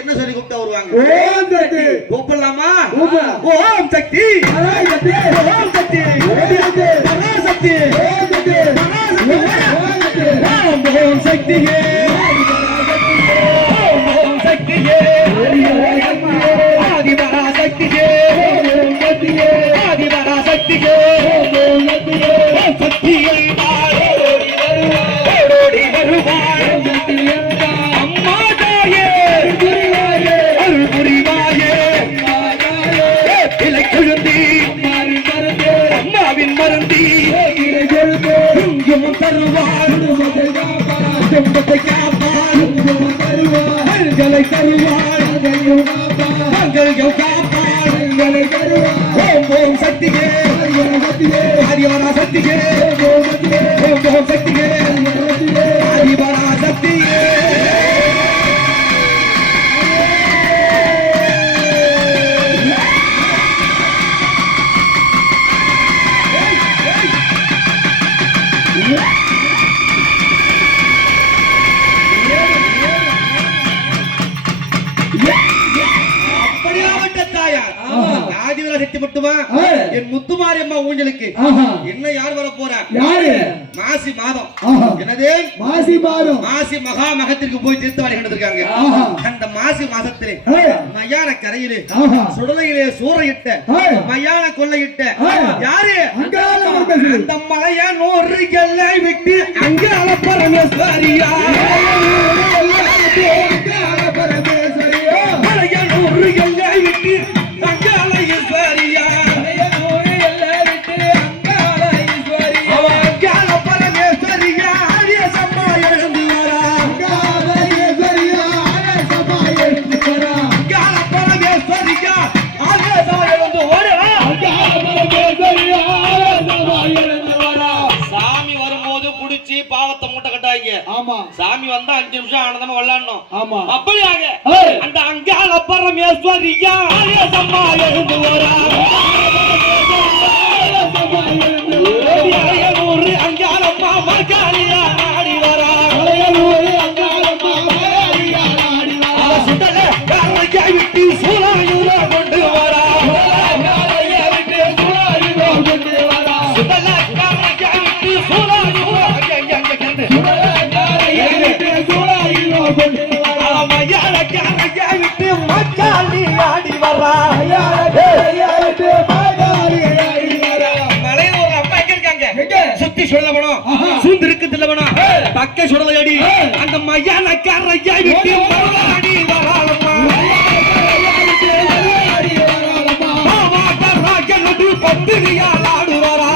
என்ன சொல்லி கூப்பிட்டா வருவாங்க? ஓம் சக்தி. கூப்பிடலாமா? ஓம் சக்தி. பராசக்தி. ஓம் சக்தி. பராசக்தி. ஓம் சக்தி. ஓம் சக்தியே. ஓம் சக்தியே. ஆதி பராசக்தியே. ஓம் சக்தியே. ஆதி பராசக்தியே. ஓம் சக்தியே. சக்தியை ஓடி வருவாய். அம்மா தாயே அருள் புரிவாயே. இலை கொழுந்தி அம்மாவின் மருந்தி இங்கும் தருவாய். துன்பத்தை காப்பாய். அருள்களை தருவாய். அங்கல்கள் காப்பாய். ஓம் ஓம் சக்தியே. ஆதிபரா சக்தியே. ஓம் ஓம் சக்தியே. ஆதிபரா சக்தியே. என் முத்துமாரி அம்மா ஊஞ்சலுக்கு என்ன யார் வர போறா? மாசி மாதம். என்னது மாசி மாதம்? மாசி மகா மகத்திற்கு போய் தீர்த்தவாரி கண்டிருக்காங்க. அந்த மாசி மாசத்திலே மயான கரையிலே சுடலையிலே சூறையிட்ட மயான கொள்ளையிட்ட யாரு? அந்த மலைய 100 எல்லை விட்டு அங்காள பரமேஸ்வரியா. மலைய 100 எல்லை விட்டு அங்காள ஈஸ்வரியா. சாமி வந்தா 5 நிமிஷம் ஆனந்தமா விளையாடணும். அப்படியாக அந்த அங்காள பரமேஸ்வரியா அம்மா எழுந்து வரா. அங்காளம்மா மகாலியா ஆடி வரா. சுடலை விட்டு சூழாயுத கொண்டு வரா. சுடலை விட்டு சூழாயுத சுத்தி சொல்லணும். சூந்திருக்கு தில்லவனும் பக்க சுடலடி அந்த மையான கரையை விட்டு ஆடி வராளம்மா. பத்திரியால் ஆடுவாரா.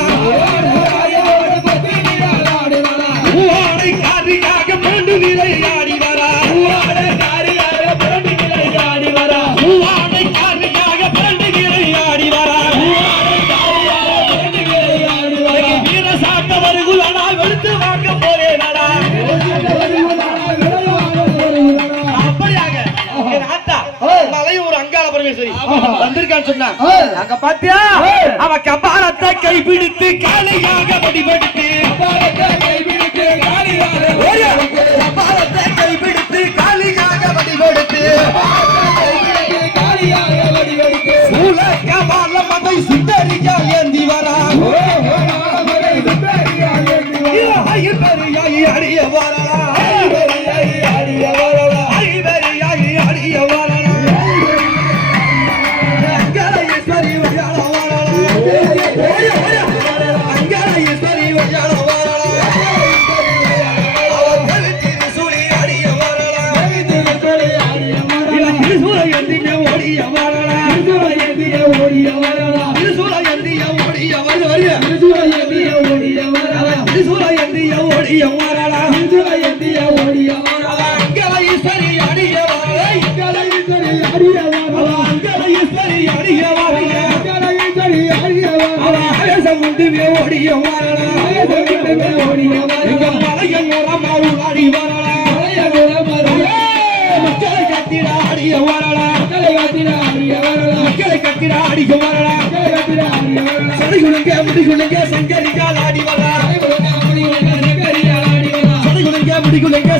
காரியாக மண்டு விளையாடி வரா. வந்திருக்கான்னு சொன்னா அங்க பாத்தியா அவ கபாலத்தை கைபிடித்து காலியாக வடிவெடுத்து கபாலத்தை கைபிடித்து காலியாக வடிவெடுத்து சூழ கபாலம் அதை சுந்தரியா ஏந்தி வரா. அடிய வரா.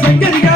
சங்கரிகா